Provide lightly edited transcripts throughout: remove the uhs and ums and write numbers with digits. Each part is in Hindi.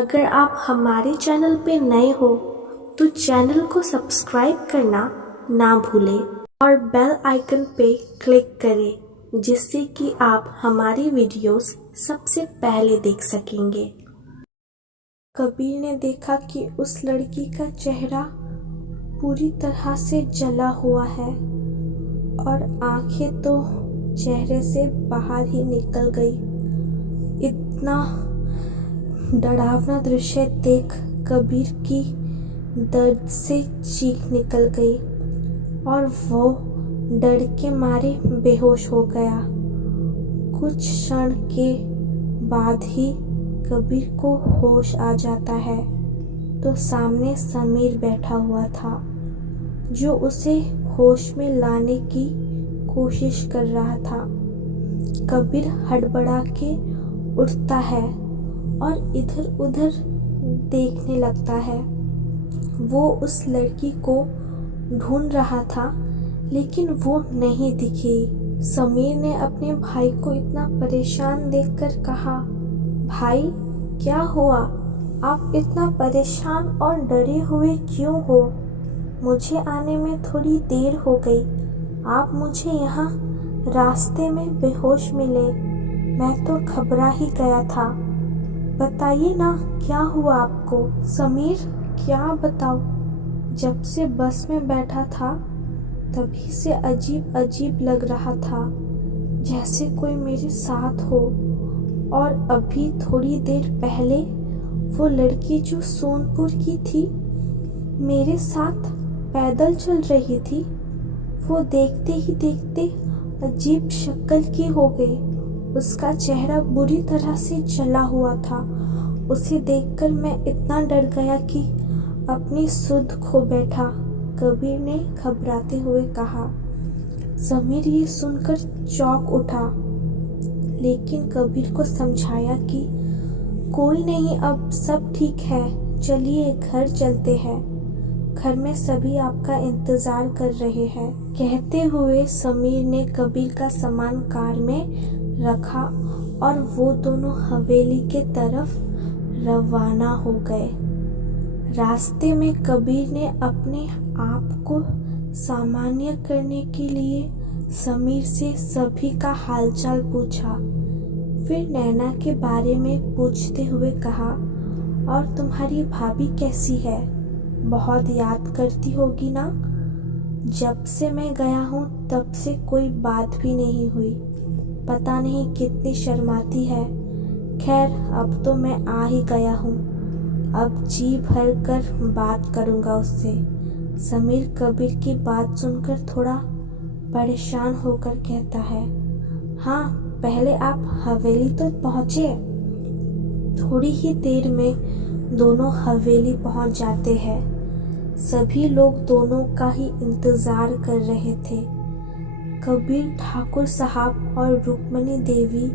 अगर आप हमारे चैनल पे नए हो तो चैनल को सब्सक्राइब करना ना भूलें और बेल आइकन पे क्लिक करें जिससे कि आप हमारी वीडियोस सबसे पहले देख सकेंगे। कबीर ने देखा कि उस लड़की का चेहरा पूरी तरह से जला हुआ है और आंखें तो चेहरे से बाहर ही निकल गई। इतना डरावना दृश्य देख कबीर की दर्द से चीख निकल गई और वो डर के मारे बेहोश हो गया। कुछ क्षण के बाद ही कबीर को होश आ जाता है तो सामने समीर बैठा हुआ था जो उसे होश में लाने की कोशिश कर रहा था। कबीर हड़बड़ा के उठता है और इधर उधर देखने लगता है। वो उस लड़की को ढूंढ रहा था लेकिन वो नहीं दिखी। समीर ने अपने भाई को इतना परेशान देखकर कहा, भाई क्या हुआ? आप इतना परेशान और डरे हुए क्यों हो? मुझे आने में थोड़ी देर हो गई। आप मुझे यहाँ रास्ते में बेहोश मिले। मैं तो घबरा ही गया था। बताइए ना क्या हुआ आपको? समीर क्या बताओ? जब से बस में बैठा था तभी से अजीब अजीब लग रहा था जैसे कोई मेरे साथ हो। और अभी थोड़ी देर पहले वो लड़की जो सोनपुर की थी मेरे साथ पैदल चल रही थी। वो देखते ही देखते अजीब शक्ल की हो गई। उसका चेहरा बुरी तरह से जला हुआ था। उसे देखकर मैं इतना डर गया कि अपनी सुध खो बैठा। कबीर ने घबराते हुए कहा। समीर ये सुनकर चौंक उठा लेकिन कबीर को समझाया कि कोई नहीं, अब सब ठीक है, चलिए घर चलते हैं। घर में सभी आपका इंतजार कर रहे हैं। कहते हुए समीर ने कबीर का सामान कार में रखा और वो दोनों हवेली के तरफ रवाना हो गए। रास्ते में कबीर ने अपने आप को सामान्य करने के लिए समीर से सभी का हालचाल पूछा। फिर नैना के बारे में पूछते हुए कहा, और तुम्हारी भाभी कैसी है? बहुत याद करती होगी ना? जब से मैं गया हूँ तब से कोई बात भी नहीं हुई। पता नहीं कितनी शर्माती है। खैर अब तो मैं आ ही गया हूँ, अब जी भर कर बात करूँगा उससे। समीर कबीर की बात सुनकर थोड़ा परेशान होकर कहता है, हाँ पहले आप हवेली तो पहुँचे। थोड़ी ही देर में दोनों हवेली पहुँच जाते हैं। सभी लोग दोनों का ही इंतजार कर रहे थे। कबीर ठाकुर साहब और रुक्मणी देवी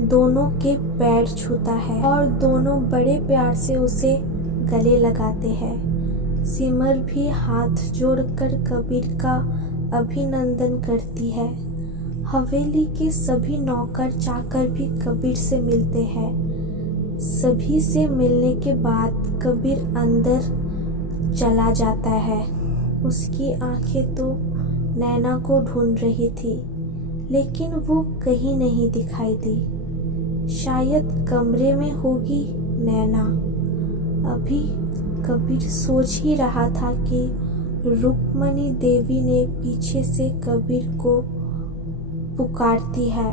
दोनों के पैर छूता है और दोनों बड़े प्यार से उसे गले लगाते हैं। सिमर भी हाथ जोड़कर कबीर का अभिनंदन करती है। हवेली के सभी नौकर चाकर भी कबीर से मिलते हैं। सभी से मिलने के बाद कबीर अंदर चला जाता है। उसकी आंखें तो नैना को ढूंढ रही थी लेकिन वो कहीं नहीं दिखाई दी। शायद कमरे में होगी नैना। अभी कबीर सोच ही रहा था कि रुक्मणी देवी ने पीछे से कबीर को पुकारती है,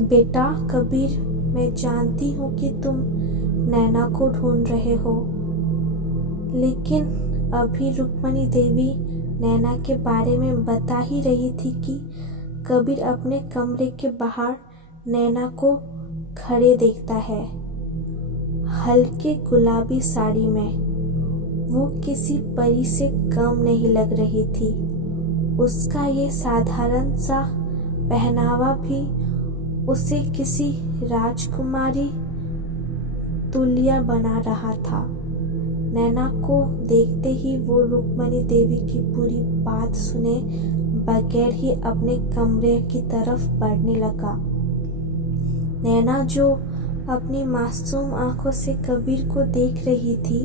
बेटा कबीर, मैं जानती हूँ कि तुम नैना को ढूंढ रहे हो। लेकिन अभी रुक्मणी देवी नैना के बारे में बता ही रही थी कि कबीर अपने कमरे के बाहर नैना को खड़े देखता है, हल्के गुलाबी साड़ी में। वो किसी परी से कम नहीं लग रही थी। उसका ये साधारण सा पहनावा भी उसे किसी राजकुमारी तुल्य बना रहा था। नैना को देखते ही वो रुक्मणी देवी की पूरी बात सुने बगैर ही अपने कमरे की तरफ बढ़ने लगा। नैना जो अपनी मासूम आंखों से कबीर को देख रही थी।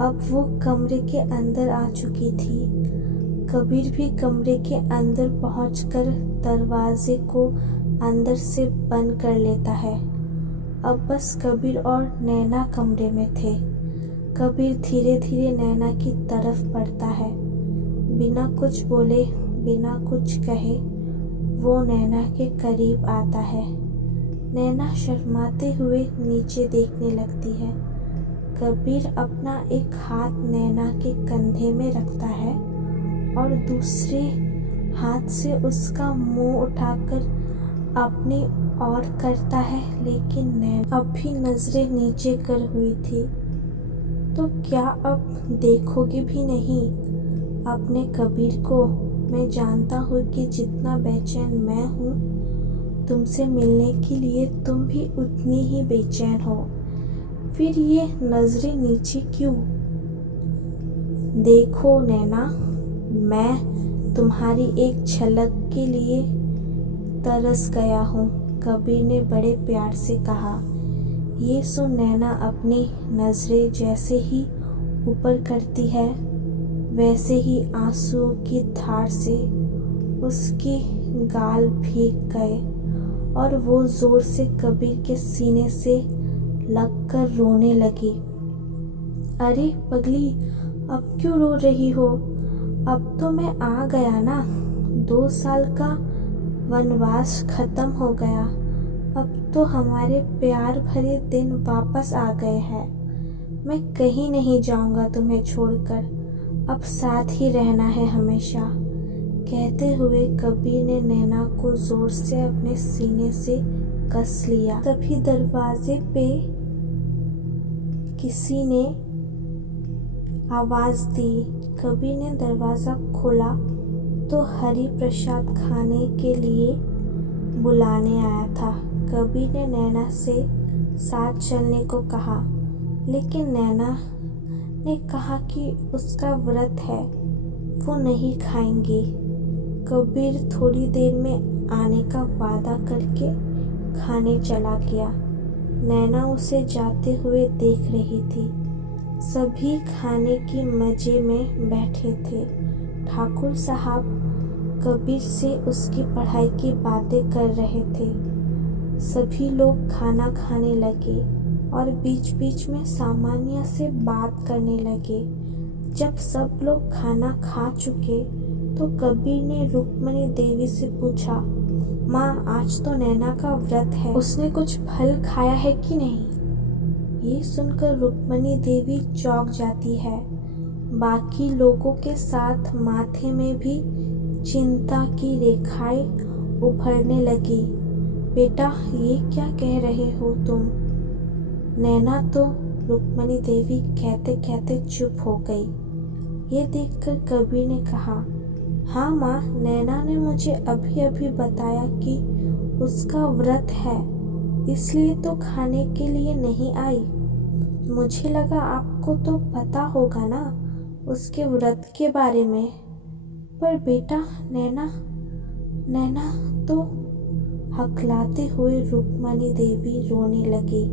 अब वो कमरे के अंदर आ चुकी थी। कबीर भी कमरे के अंदर पहुंचकर दरवाजे को अंदर से बंद कर लेता है। अब बस कबीर और नैना कमरे में थे। कबीर धीरे धीरे नैना की तरफ बढ़ता है। बिना कुछ बोले, बिना कुछ कहे वो नैना के करीब आता है। नैना शर्माते हुए नीचे देखने लगती है। कबीर अपना एक हाथ नैना के कंधे में रखता है और दूसरे हाथ से उसका मुंह उठाकर अपनी ओर करता है, लेकिन नैना अब भी नजरें नीचे कर हुई थी। तो क्या अब देखोगे भी नहीं अपने कबीर को? मैं जानता हूँ कि जितना बेचैन मैं हूँ तुमसे मिलने के लिए, तुम भी उतनी ही बेचैन हो। फिर ये नजरें नीचे क्यों? देखो नैना, मैं तुम्हारी एक झलक के लिए तरस गया हूँ, कबीर ने बड़े प्यार से कहा। ये सुन नैना अपनी नजरें जैसे ही ऊपर करती है, वैसे ही आंसुओं की धार से उसके गाल भीग गए और वो जोर से कबीर के सीने से लगकर रोने लगी। अरे पगली, अब क्यों रो रही हो? अब तो मैं आ गया ना। 2 साल का वनवास खत्म हो गया। अब तो हमारे प्यार भरे दिन वापस आ गए हैं। मैं कहीं नहीं जाऊंगा तुम्हें छोड़कर। अब साथ ही रहना है हमेशा। कहते हुए कबीर ने नैना को जोर से अपने सीने से कस लिया। तभी दरवाजे पे किसी ने आवाज दी। कबीर ने दरवाजा खोला तो हरि प्रसाद खाने के लिए बुलाने आया था। कबीर ने नैना से साथ चलने को कहा, लेकिन नैना ने कहा कि उसका व्रत है, वो नहीं खाएंगी। कबीर थोड़ी देर में आने का वादा करके खाने चला गया। नैना उसे जाते हुए देख रही थी। सभी खाने की मजे में बैठे थे। ठाकुर साहब कबीर से उसकी पढ़ाई की बातें कर रहे थे। सभी लोग खाना खाने लगे और बीच बीच में सामान्य से बात करने लगे। जब सब लोग खाना खा चुके तो कबीर ने रुक्मणी देवी से पूछा, माँ आज तो नैना का व्रत है, उसने कुछ फल खाया है कि नहीं? ये सुनकर रुक्मणी देवी चौंक जाती है। बाकी लोगों के साथ माथे में भी चिंता की रेखाएं उभरने लगी। बेटा ये क्या कह रहे हो तुम? नैना तो रुक्मणी देवी कहते कहते चुप हो गई। ये देखकर कबीर ने कहा, हाँ माँ, नैना ने मुझे अभी अभी बताया कि उसका व्रत है, इसलिए तो खाने के लिए नहीं आई। मुझे लगा आपको तो पता होगा ना उसके व्रत के बारे में। पर बेटा नैना तो हकलाते हुए रुक्मणी देवी रोने लगी।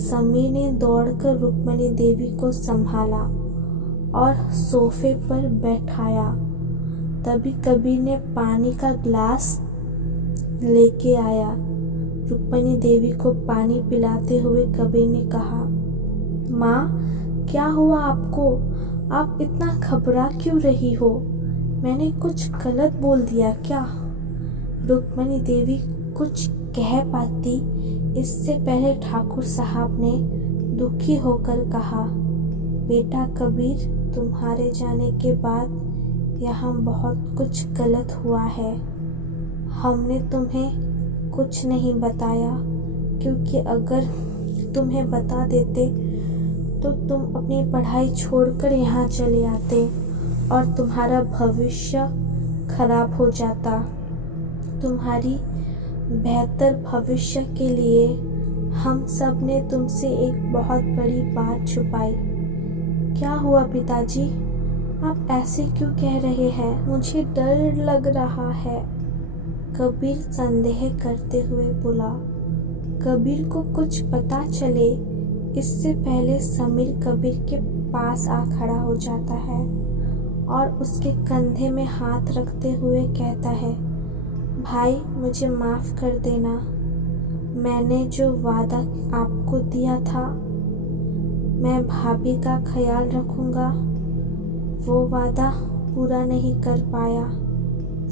समीर ने दौड़कर रुक्मणी देवी को संभाला और सोफे पर बैठाया। तभी कबीर ने पानी का ग्लास लेके आया। रुक्मणी देवी को पानी पिलाते हुए कबीर ने कहा, माँ क्या हुआ आपको? आप इतना घबरा क्यों रही हो? मैंने कुछ गलत बोल दिया क्या? रुक्मणी देवी कुछ कह पाती इससे पहले ठाकुर साहब ने दुखी होकर कहा, बेटा कबीर, तुम्हारे जाने के बाद यहाँ बहुत कुछ गलत हुआ है। हमने तुम्हें कुछ नहीं बताया, क्योंकि अगर तुम्हें बता देते तो तुम अपनी पढ़ाई छोड़कर यहाँ चले आते और तुम्हारा भविष्य खराब हो जाता। तुम्हारी बेहतर भविष्य के लिए हम सब ने तुमसे एक बहुत बड़ी बात छुपाई। क्या हुआ पिताजी? आप ऐसे क्यों कह रहे हैं? मुझे डर लग रहा है, कबीर संदेह करते हुए बोला। कबीर को कुछ पता चले इससे पहले समीर कबीर के पास आ खड़ा हो जाता है और उसके कंधे में हाथ रखते हुए कहता है, भाई मुझे माफ़ कर देना, मैंने जो वादा आपको दिया था मैं भाभी का ख्याल रखूँगा वो वादा पूरा नहीं कर पाया।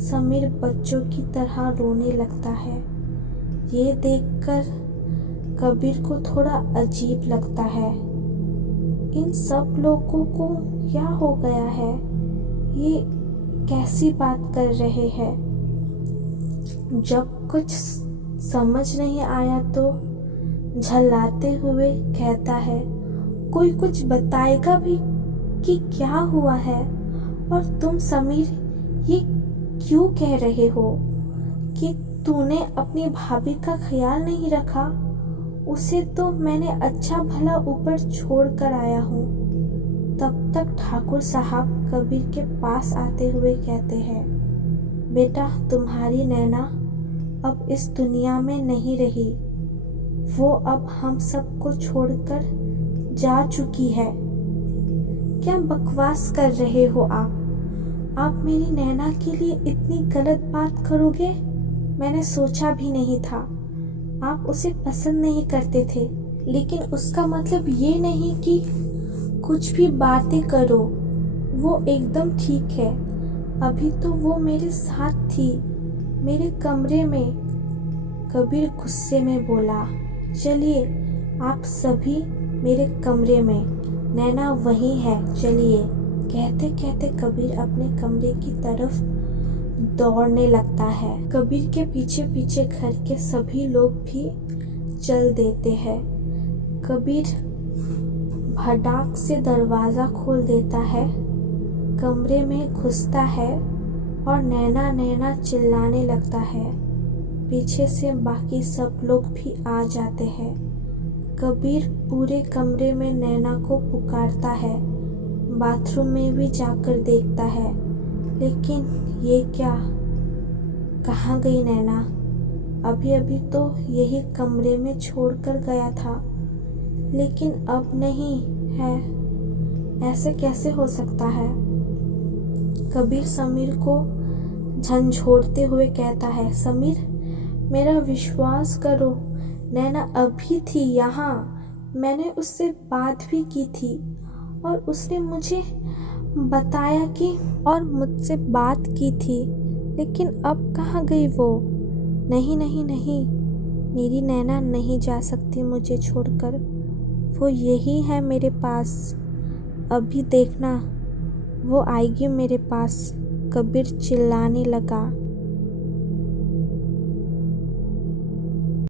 समीर बच्चों की तरह रोने लगता है। ये देखकर कबीर को थोड़ा अजीब लगता है। इन सब लोगों को क्या हो गया है, ये कैसी बात कर रहे हैं। जब कुछ समझ नहीं आया तो झल्लाते हुए कहता है, कोई कुछ बताएगा भी कि क्या हुआ है। और तुम समीर ये क्यों कह रहे हो कि तूने अपनी भाभी का ख्याल नहीं रखा, उसे तो मैंने अच्छा भला ऊपर छोड़ कर आया हूँ। तब तक ठाकुर साहब कबीर के पास आते हुए कहते हैं, बेटा तुम्हारी नैना अब इस दुनिया में नहीं रही, वो अब हम सबको छोड़कर जा चुकी है। क्या बकवास कर रहे हो आप मेरी नैना के लिए इतनी गलत बात करोगे, मैंने सोचा भी नहीं था। आप उसे पसंद नहीं करते थे, लेकिन उसका मतलब ये नहीं कि कुछ भी बातें करो, वो एकदम ठीक है। अभी तो वो मेरे साथ थी, मेरे कमरे में। कबीर गुस्से में बोला, चलिए आप सभी मेरे कमरे में, नैना वहीं है, चलिए। कहते कहते कबीर अपने कमरे की तरफ दौड़ने लगता है। कबीर के पीछे पीछे घर के सभी लोग भी चल देते हैं। कबीर भड़ाक से दरवाज़ा खोल देता है, कमरे में घुसता है और नैना नैना चिल्लाने लगता है। पीछे से बाकी सब लोग भी आ जाते हैं। कबीर पूरे कमरे में नैना को पुकारता है, बाथरूम में भी जाकर देखता है, लेकिन ये क्या, कहाँ गई नैना? अभी अभी तो यही कमरे में छोड़कर गया था, लेकिन अब नहीं है, ऐसे कैसे हो सकता है? कबीर समीर को झंझोड़ते हुए कहता है, समीर मेरा विश्वास करो, नैना अभी थी यहाँ, मैंने उससे बात भी की थी और उसने मुझे बताया कि और मुझसे बात की थी, लेकिन अब कहाँ गई वो? नहीं नहीं नहीं, मेरी नैना नहीं जा सकती मुझे छोड़कर, वो यही है मेरे पास, अभी देखना वो आएगी मेरे पास। कबीर चिल्लाने लगा।